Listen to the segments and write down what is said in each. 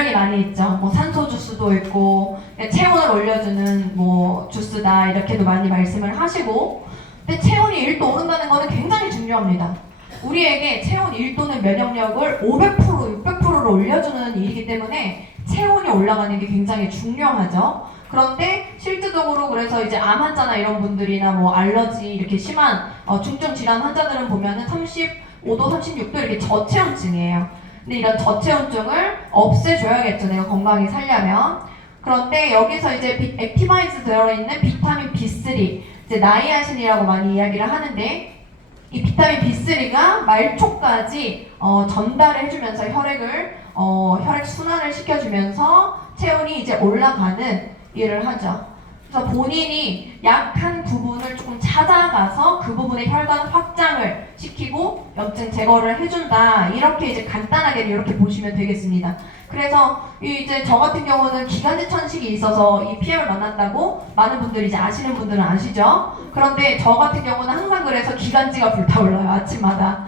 별명이 많이 있죠. 뭐 산소 주스도 있고 체온을 올려주는 뭐 주스다 이렇게도 많이 말씀을 하시고, 근데 체온이 1도 오른다는 거는 굉장히 중요합니다. 우리에게 체온 1도는 면역력을 500%, 600%를 올려주는 일이기 때문에 체온이 올라가는 게 굉장히 중요하죠. 그런데 실질적으로 그래서 이제 암 환자나 이런 분들이나 뭐 알러지 이렇게 심한 중증 질환 환자들은 보면은 35도, 36도 이렇게 저체온증이에요. 근데 이런 저체온증을 없애줘야겠죠, 내가 건강히 살려면. 그런데 여기서 이제 액티바이즈 들어있는 비타민 B3, 이제 나이아신이라고 많이 이야기를 하는데, 이 비타민 B3가 말초까지 전달을 해주면서 혈액 순환을 시켜주면서 체온이 이제 올라가는 일을 하죠. 그래서 본인이 약한 부분을 조금 찾아가서 그 부분의 혈관 확장을 시키고 염증 제거를 해준다. 이렇게 이제 간단하게 이렇게 보시면 되겠습니다. 그래서 이제 저 같은 경우는 기관지 천식이 있어서 이 PM을 만났다고 많은 분들이 이제 아시는 분들은 아시죠? 그런데 저 같은 경우는 항상 그래서 기관지가 불타올라요. 아침마다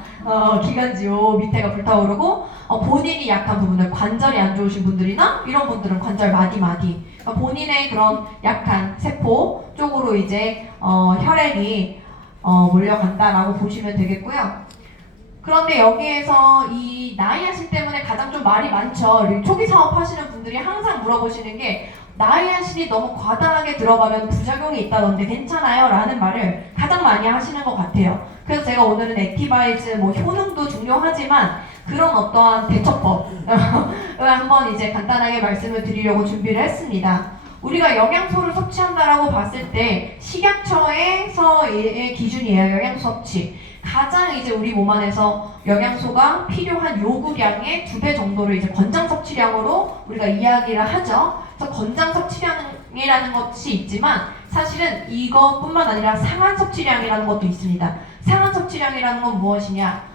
기관지 요 밑에가 불타오르고, 본인이 약한 부분을, 관절이 안 좋으신 분들이나 이런 분들은 관절 마디마디, 그러니까 본인의 그런 약한 세포 쪽으로 이제 혈액이 몰려간다라고 보시면 되겠고요. 그런데 여기에서 이 나이아신 때문에 가장 좀 말이 많죠. 초기 사업 하시는 분들이 항상 물어보시는 게, 나이아신이 너무 과다하게 들어가면 부작용이 있다던데 괜찮아요? 라는 말을 가장 많이 하시는 것 같아요. 그래서 제가 오늘은 액티바이즈 뭐 효능도 중요하지만 그런 어떠한 대처법을 한번 이제 간단하게 말씀을 드리려고 준비를 했습니다. 우리가 영양소를 섭취한다라고 봤을 때 식약처에서의 기준이에요. 영양소 섭취. 가장 이제 우리 몸 안에서 영양소가 필요한 요구량의 2배 정도를 이제 권장 섭취량으로 우리가 이야기를 하죠. 그래서 권장 섭취량이라는 것이 있지만 사실은 이것뿐만 아니라 상한 섭취량이라는 것도 있습니다. 상한 섭취량이라는 건 무엇이냐?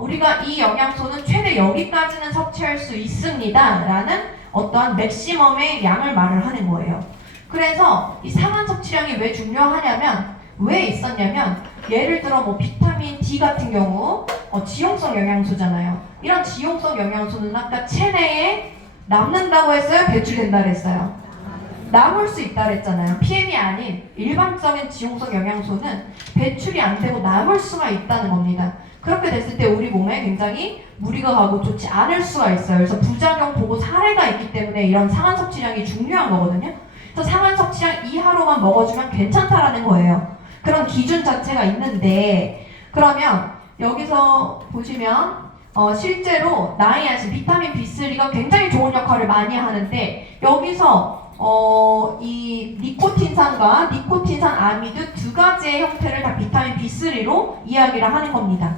우리가 이 영양소는 최대 여기까지는 섭취할 수 있습니다 라는 어떠한 맥시멈의 양을 말을 하는 거예요. 그래서 이 상한 섭취량이 왜 중요하냐면, 왜 있었냐면, 예를 들어 뭐 비타민 D 같은 경우 지용성 영양소잖아요. 이런 지용성 영양소는 아까 체내에 남는다고 했어요? 배출된다 그랬어요? 남을 수 있다 그랬잖아요. PM이 아닌 일반적인 지용성 영양소는 배출이 안 되고 남을 수가 있다는 겁니다. 그렇게 됐을 때 우리 몸에 굉장히 무리가 가고 좋지 않을 수가 있어요. 그래서 부작용 보고 사례가 있기 때문에 이런 상한 섭취량이 중요한 거거든요. 그래서 상한 섭취량 이하로만 먹어주면 괜찮다라는 거예요. 그런 기준 자체가 있는데, 그러면 여기서 보시면 실제로 나이아신, 비타민 B3가 굉장히 좋은 역할을 많이 하는데, 여기서 이 니코틴산과 니코틴산 아미드 2가지의 형태를 다 비타민 B3로 이야기를 하는 겁니다.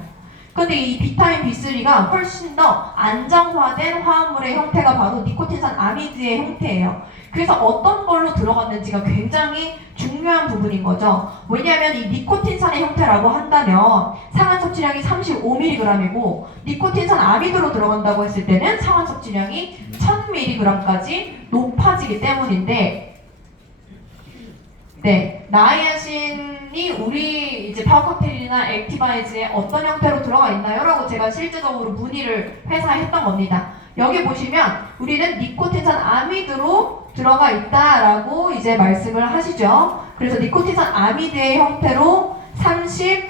그런데 이 비타민 B3가 훨씬 더 안정화된 화합물의 형태가 바로 니코틴산 아미드의 형태예요. 그래서 어떤 걸로 들어갔는지가 굉장히 중요한 부분인 거죠. 왜냐하면 이 니코틴산의 형태라고 한다면 상한 섭취량이 35mg이고, 니코틴산 아미드로 들어간다고 했을 때는 상한 섭취량이 1000mg까지 높아지기 때문인데, 네, 나이아신이 우리 이제 파워칵테일이나 액티바이즈에 어떤 형태로 들어가 있나요? 라고 제가 실제적으로 문의를 회사에 했던 겁니다. 여기 보시면 우리는 니코틴산 아미드로 들어가 있다라고 이제 말씀을 하시죠. 그래서 니코틴산 아미드의 형태로 30g,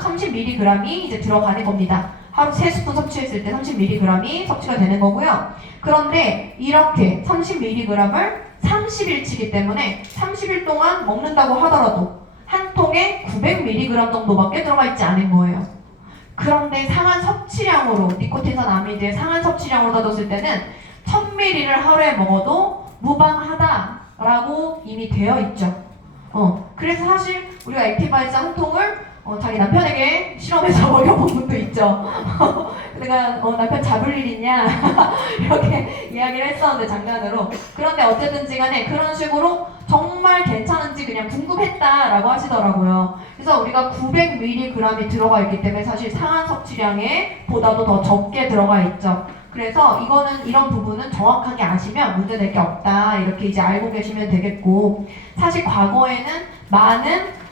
30mg이 이제 들어가는 겁니다. 하루 3스푼 섭취했을 때 30mg이 섭취가 되는 거고요. 그런데 이렇게 30mg을 30일치기 때문에 30일 동안 먹는다고 하더라도 한 통에 900mg 정도밖에 들어가 있지 않은 거예요. 그런데 상한 섭취량으로, 니코틴산 아미드의 상한 섭취량으로 따졌을 때는 1000ml를 하루에 먹어도 무방하다라고 이미 되어 있죠. 그래서 사실 우리가 액티바이즈 한 통을 자기 남편에게 실험해서 먹여본 분도 있죠. 내가 남편 잡을 일 있냐 이렇게 이야기를 했었는데, 장난으로. 그런데 어쨌든지 간에 그런 식으로 정말 괜찮은지 그냥 궁금했다라고 하시더라고요. 그래서 우리가 900mg이 들어가 있기 때문에 사실 상한 섭취량에 보다도 더 적게 들어가 있죠. 그래서 이거는, 이런 부분은 정확하게 아시면 문제될 게 없다, 이렇게 이제 알고 계시면 되겠고, 사실 과거에는 많은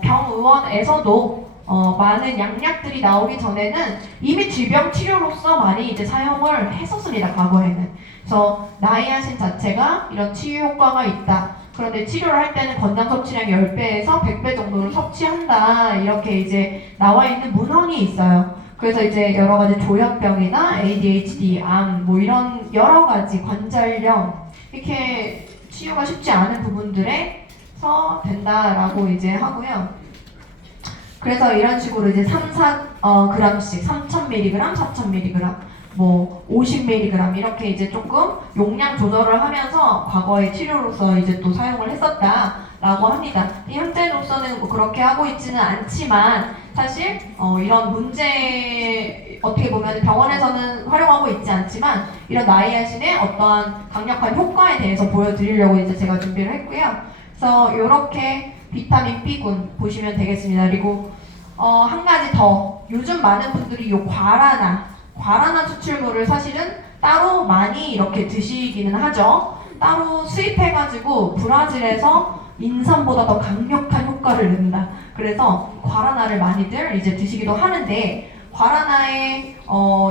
병의원에서도 많은 양약들이 나오기 전에는 이미 질병 치료로서 많이 이제 사용을 했었습니다. 과거에는. 그래서 나이아신 자체가 이런 치유 효과가 있다. 그런데 치료를 할 때는 권장 섭취량이 10배에서 100배 정도를 섭취한다. 이렇게 이제 나와 있는 문헌이 있어요. 그래서 이제 여러 가지 조현병이나 ADHD, 암, 뭐 이런 여러 가지 관절염 이렇게 치유가 쉽지 않은 부분들에서 된다라고 이제 하고요. 그래서 이런 식으로 이제 3, 4g씩 3000mg, 4000mg, 뭐 50mg 이렇게 이제 조금 용량 조절을 하면서 과거의 치료로서 이제 또 사용을 했었다라고 합니다. 현재로서는 뭐 그렇게 하고 있지는 않지만 사실 이런 문제 어떻게 보면 병원에서는 활용하고 있지 않지만 이런 나이아신의 어떠한 강력한 효과에 대해서 보여드리려고 이제 제가 준비를 했고요. 그래서 이렇게 비타민 B군 보시면 되겠습니다. 그리고 한 가지 더 요즘 많은 분들이 요 과라나 추출물을 사실은 따로 많이 이렇게 드시기는 하죠. 따로 수입해가지고 브라질에서 인삼보다 더 강력한 효과를 낸다. 그래서 과라나를 많이들 이제 드시기도 하는데 과라나의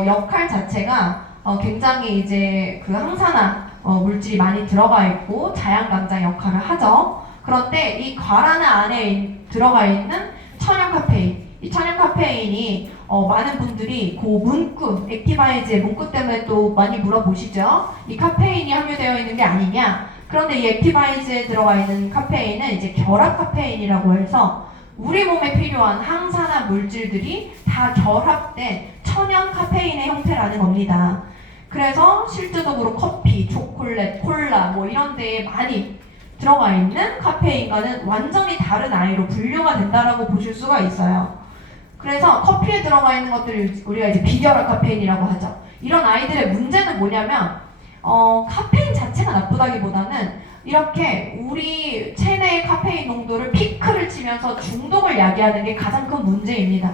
역할 자체가 굉장히 이제 그 항산화 물질이 많이 들어가 있고 자양강장 역할을 하죠. 그런데 이 과라나 안에 들어가 있는 천연 카페인, 이 천연 카페인이 많은 분들이 그 문구, 액티바이즈의 문구 때문에 또 많이 물어보시죠. 이 카페인이 함유되어 있는 게 아니냐? 그런데 이 액티바이즈에 들어가 있는 카페인은 이제 결합 카페인이라고 해서 우리 몸에 필요한 항산화 물질들이 다 결합된 천연 카페인의 형태라는 겁니다. 그래서 실제적으로 커피, 초콜릿, 콜라 뭐 이런 데에 많이 들어가 있는 카페인과는 완전히 다른 아이로 분류가 된다라고 보실 수가 있어요. 그래서 커피에 들어가 있는 것들을 우리가 이제 비결합 카페인이라고 하죠. 이런 아이들의 문제는 뭐냐면 카페인 자체가 나쁘다기보다는 이렇게 우리 체내의 카페인 농도를 피크를 치면서 중독을 야기하는 게 가장 큰 문제입니다.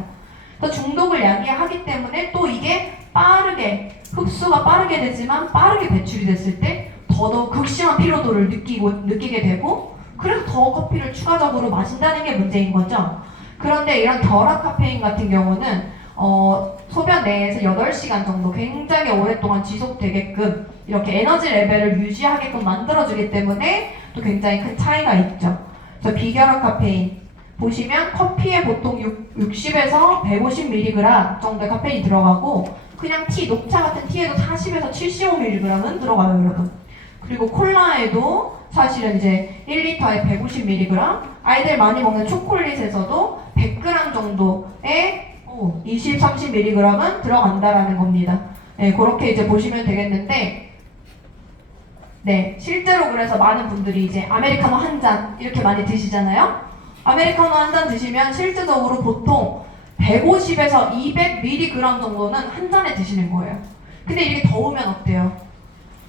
그래서 중독을 야기하기 때문에 또 이게 빠르게 흡수가 빠르게 되지만 빠르게 배출이 됐을 때 더더욱 극심한 피로도를 느끼게 되고 그래서 더 커피를 추가적으로 마신다는 게 문제인 거죠. 그런데 이런 결합 카페인 같은 경우는 소변 내에서 8시간 정도 굉장히 오랫동안 지속되게끔 이렇게 에너지 레벨을 유지하게끔 만들어주기 때문에 또 굉장히 큰 차이가 있죠. 그래서 비결합 카페인 보시면 커피에 보통 60에서 150mg 정도의 카페인이 들어가고 그냥 티, 녹차 같은 티에도 40에서 75mg은 들어가요, 여러분. 그리고 콜라에도 사실은 이제 1리터에 150mg, 아이들 많이 먹는 초콜릿에서도 100g 정도의 20, 30mg은 들어간다라는 겁니다. 네, 그렇게 이제 보시면 되겠는데, 네, 실제로 그래서 많은 분들이 이제 아메리카노 한 잔 이렇게 많이 드시잖아요. 아메리카노 한 잔 드시면 실제적으로 보통 150에서 200mg 정도는 한 잔에 드시는 거예요. 근데 이렇게 더우면 어때요?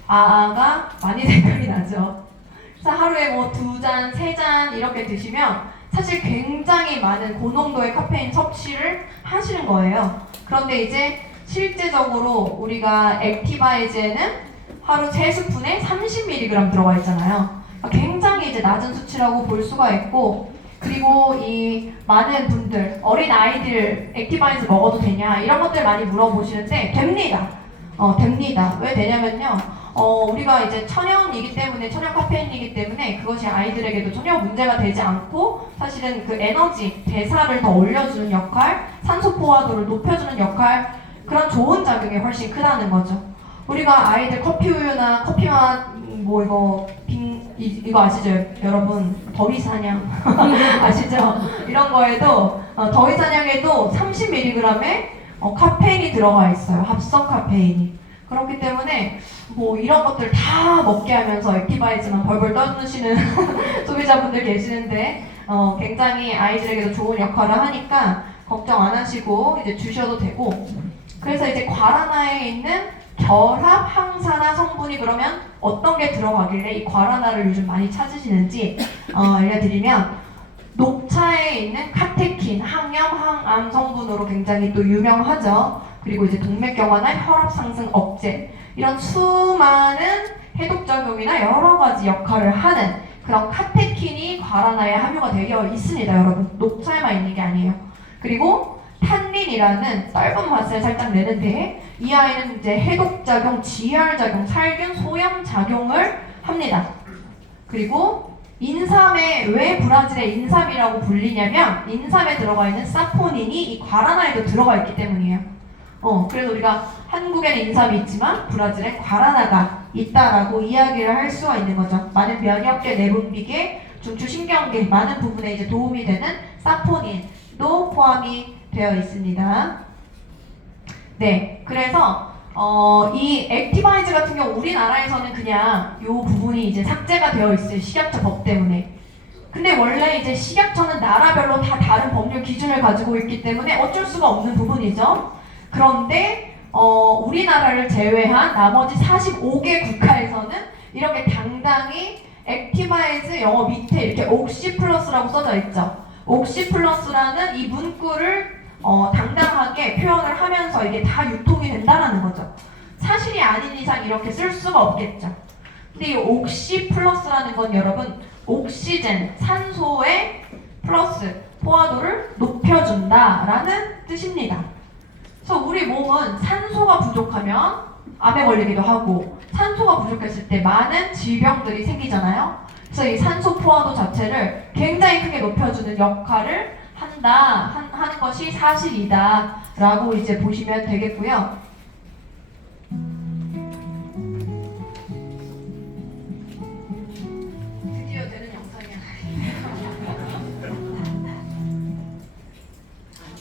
아가 많이 생각이 나죠. 그래서 하루에 뭐 2잔, 3잔 이렇게 드시면 사실 굉장히 많은 고농도의 카페인 섭취를 하시는 거예요. 그런데 이제 실제적으로 우리가 액티바이즈에는 하루 3스푼에 30mg 들어가 있잖아요. 굉장히 이제 낮은 수치라고 볼 수가 있고, 그리고 이 많은 분들, 어린 아이들 액티바이즈 먹어도 되냐 이런 것들 많이 물어보시는데 됩니다. 됩니다. 왜 되냐면요. 우리가 이제 천연이기 때문에, 천연 카페인이기 때문에 그것이 아이들에게도 전혀 문제가 되지 않고 사실은 그 에너지 대사를 더 올려주는 역할, 산소 포화도를 높여주는 역할, 그런 좋은 작용이 훨씬 크다는 거죠. 우리가 아이들 커피 우유나 커피맛 뭐 이거 아시죠? 여러분 더위 사냥 아시죠? 이런 거에도 더위 사냥에도 30mg의 카페인이 들어가 있어요. 합성 카페인이. 그렇기 때문에 뭐 이런 것들 다 먹게 하면서 액티바이즈만 벌벌 떠드시는 소비자분들 계시는데 굉장히 아이들에게도 좋은 역할을 하니까 걱정 안 하시고 이제 주셔도 되고, 그래서 이제 과라나에 있는 결합 항산화 성분이 그러면 어떤 게 들어가길래 이 과라나를 요즘 많이 찾으시는지 알려드리면, 녹차에 있는 카테킨, 항염, 항암 성분으로 굉장히 또 유명하죠. 그리고 이제 동맥경화나 혈압 상승 억제, 이런 수많은 해독작용이나 여러 가지 역할을 하는 그런 카테킨이 과라나에 함유가 되어 있습니다, 여러분. 녹차에만 있는 게 아니에요. 그리고 탄닌이라는 떫은 맛을 살짝 내는데 이 아이는 이제 해독작용, 지혈작용, 살균, 소염작용을 합니다. 그리고 인삼에 왜 브라질의 인삼이라고 불리냐면 인삼에 들어가 있는 사포닌이 이 과라나에도 들어가 있기 때문이에요. 그래서 우리가 한국에는 인삼이 있지만 브라질에 과라나가 있다라고 이야기를 할 수가 있는 거죠. 많은 면역계, 내분비계, 중추신경계 많은 부분에 이제 도움이 되는 사포닌도 포함이 되어 있습니다. 네, 그래서 이 액티바이즈 같은 경우 우리나라에서는 그냥 이 부분이 이제 삭제가 되어 있어요. 식약처 법 때문에. 근데 원래 이제 식약처는 나라별로 다 다른 법률 기준을 가지고 있기 때문에 어쩔 수가 없는 부분이죠. 그런데 우리나라를 제외한 나머지 45개 국가에서는 이렇게 당당히 액티바이즈 영어 밑에 이렇게 옥시플러스라고 써져 있죠. 옥시플러스라는 이 문구를 당당하게 표현을 하면서 이게 다 유통이 된다는 거죠. 사실이 아닌 이상 이렇게 쓸 수가 없겠죠. 근데 이 옥시플러스라는 건 여러분 옥시젠, 산소의 플러스 포화도를 높여준다라는 뜻입니다. 그래서 우리 몸은 산소가 부족하면 암에 걸리기도 하고 산소가 부족했을 때 많은 질병들이 생기잖아요. 그래서 이 산소 포화도 자체를 굉장히 크게 높여주는 역할을 하는 것이 사실이다 라고 이제 보시면 되겠고요. 드디어 되는 영상이야.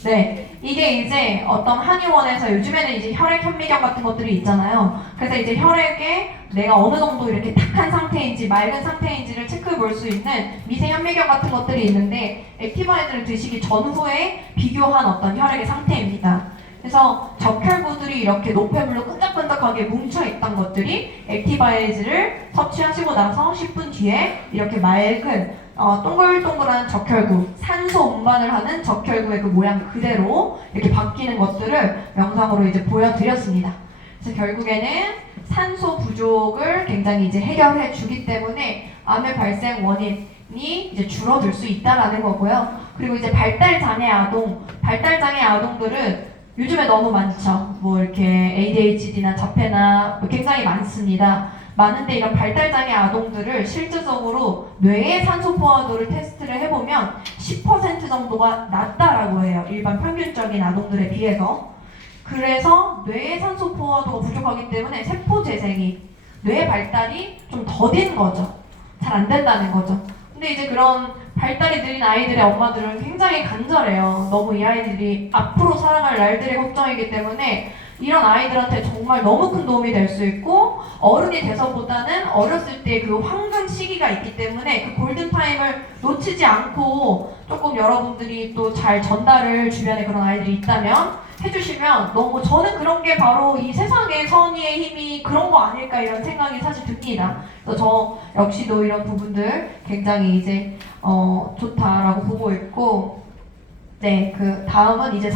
네, 이게 이제 어떤 한의원에서 요즘에는 이제 혈액 현미경 같은 것들이 있잖아요. 그래서 이제 혈액에 내가 어느 정도 이렇게 탁한 상태인지 맑은 상태인지를 체크해 볼 수 있는 미세 현미경 같은 것들이 있는데 액티바이즈를 드시기 전후에 비교한 어떤 혈액의 상태입니다. 그래서 적혈구들이 이렇게 노폐물로 끈적끈적하게 뭉쳐있던 것들이 액티바이즈를 섭취하시고 나서 10분 뒤에 이렇게 맑은 동글동글한 적혈구, 산소 운반을 하는 적혈구의 그 모양 그대로 이렇게 바뀌는 것들을 영상으로 이제 보여드렸습니다. 그래서 결국에는 산소 부족을 굉장히 이제 해결해 주기 때문에 암의 발생 원인이 이제 줄어들 수 있다라는 거고요. 그리고 이제 발달장애 아동들은 요즘에 너무 많죠. 뭐 이렇게 ADHD나 자폐나 굉장히 많습니다. 많은데 이런 발달장애 아동들을 실질적으로 뇌의 산소 포화도를 테스트를 해보면 10% 정도가 낮다라고 해요. 일반 평균적인 아동들에 비해서. 그래서 뇌의 산소 포화도가 부족하기 때문에 세포 재생이, 뇌 발달이 좀 더딘 거죠. 잘 안 된다는 거죠. 근데 이제 그런 발달이 느린 아이들의 엄마들은 굉장히 간절해요. 너무 이 아이들이 앞으로 살아갈 날들이 걱정이기 때문에 이런 아이들한테 정말 너무 큰 도움이 될 수 있고 어른이 돼서보다는 어렸을 때 그 황금 시기가 있기 때문에 그 골든타임을 놓치지 않고 조금 여러분들이 또 잘 전달을 주변에 그런 아이들이 있다면 해주시면 너무 저는 그런 게 바로 이 세상의 선의의 힘이 그런 거 아닐까 이런 생각이 사실 듭니다. 그래서 저 역시도 이런 부분들 굉장히 이제 좋다라고 보고 있고 네, 그 다음은 이제